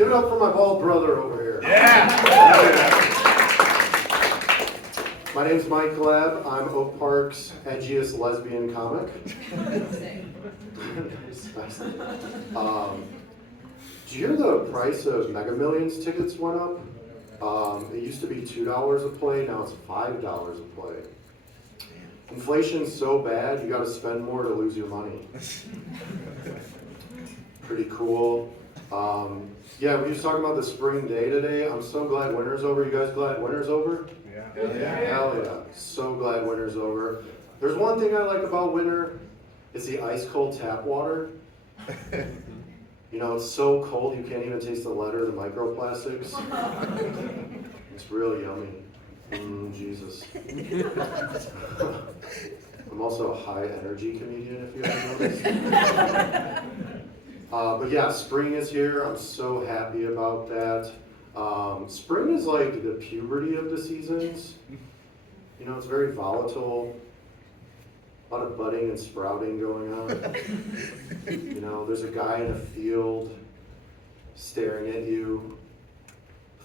Give it up for my bald brother over here. Yeah! My name's Mike Glab. I'm Oak Park's edgiest lesbian comic. Did you hear the price of Mega Millions tickets went up? It used to be $2 a play, now it's $5 a play. Inflation's so bad, you gotta spend more to lose your money. Pretty cool. Yeah, we were just talking about the spring day today. I'm so glad winter's over. You guys glad winter's over? Yeah. Hell yeah. So glad winter's over. There's one thing I like about winter, it's the ice cold tap water. You know, it's so cold you can't even taste the lead or the microplastics. It's real yummy. Jesus. I'm also a high energy comedian, if you haven't noticed. But yeah, spring is here. I'm so happy about that. Spring is like the puberty of the seasons. You know, it's very volatile. A lot of budding and sprouting going on. You know, there's a guy in a field staring at you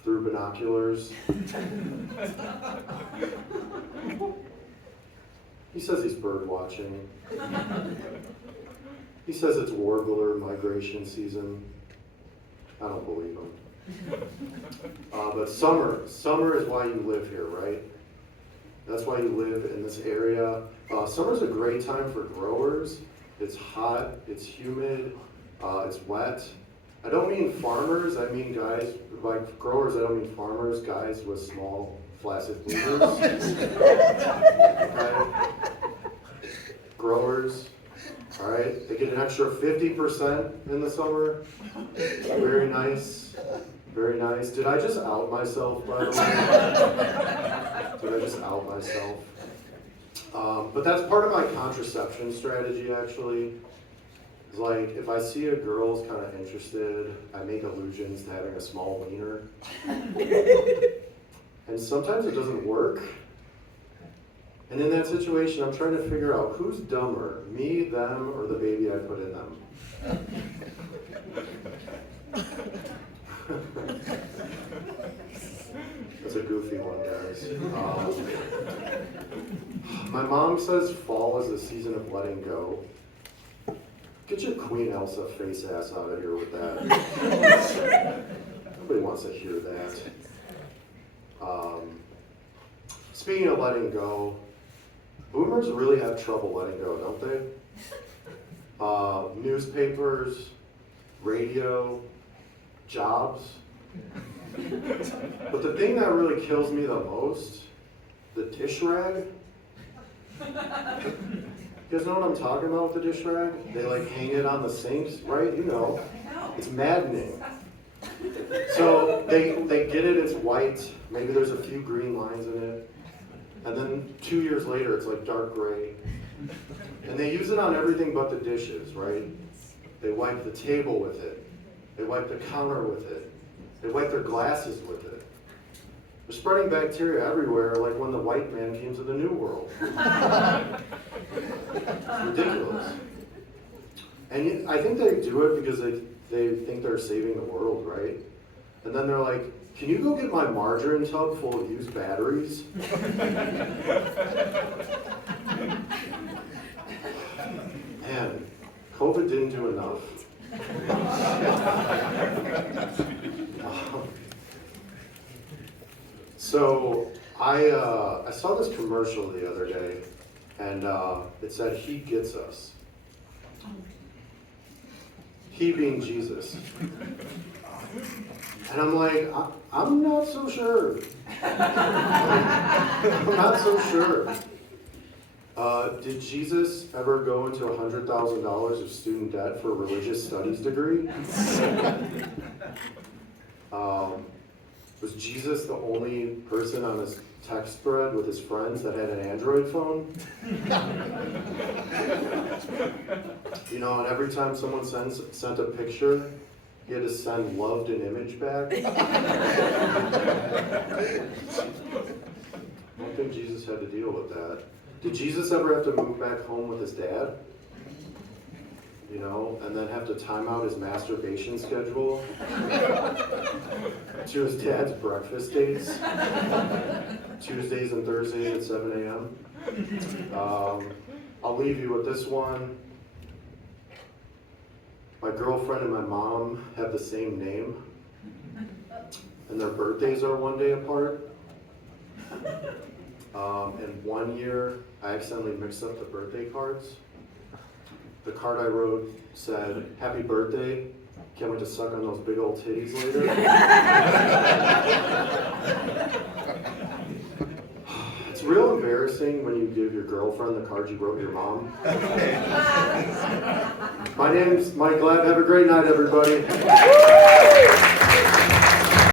through binoculars. He says he's bird watching. He says it's warbler migration season. I don't believe him. But summer is why you live here, right? That's why you live in this area. Summer's a great time for growers. It's hot, it's humid, it's wet. I don't mean farmers, I mean guys, like growers, I don't mean farmers, guys with small, flaccid fingers. Okay? Growers, all right? They get an extra 50% in the summer. Very nice, very nice. Did I just out myself, by the way? Did I just out myself? But that's part of my contraception strategy, actually. It's like, if I see a girl's kind of interested, I make allusions to having a small wiener. And sometimes it doesn't work. And in that situation, I'm trying to figure out who's dumber, me, them, or the baby I put in them. That's a goofy one, guys. My mom says fall is the season of letting go. Get your Queen Elsa face ass out of here with that. Nobody wants to hear that. Speaking of letting go, boomers really have trouble letting go, don't they? Newspapers, radio, jobs. But the thing that really kills me the most, the dish rag. You guys know what I'm talking about with the dish rag? They like hang it on the sinks, right? You know, it's maddening. So they get it, it's white, maybe there's a few green lines in it, and then 2 years later it's like dark gray. And they use it on everything but the dishes, right? They wipe the table with it, they wipe the counter with it, they wipe their glasses with it. They're spreading bacteria everywhere, like when the white man came to the New World. Ridiculous. And I think they do it because they think they're saving the world, right? And then they're like, can you go get my margarine tub full of used batteries? Man, COVID didn't do enough. So I saw this commercial the other day, and it said, "He gets us." He being Jesus. And I'm like, I'm not so sure. I'm not so sure. Did Jesus ever go into $100,000 of student debt for a religious studies degree? Was Jesus the only person on his text thread with his friends that had an Android phone? You know, and every time someone sent a picture, he had to send loved an image back. I don't think Jesus had to deal with that. Did Jesus ever have to move back home with his dad? you know, and then have to time out his masturbation schedule to his dad's breakfast dates, Tuesdays and Thursdays at 7 a.m. I'll leave you with this one. My girlfriend and my mom have the same name, and their birthdays are one day apart. And one year, I accidentally mixed up the birthday cards. The card I wrote said, "Happy birthday, can't wait to suck on those big old titties later." It's real embarrassing when you give your girlfriend the card you wrote your mom. My name's Mike Glad. Have a great night, everybody.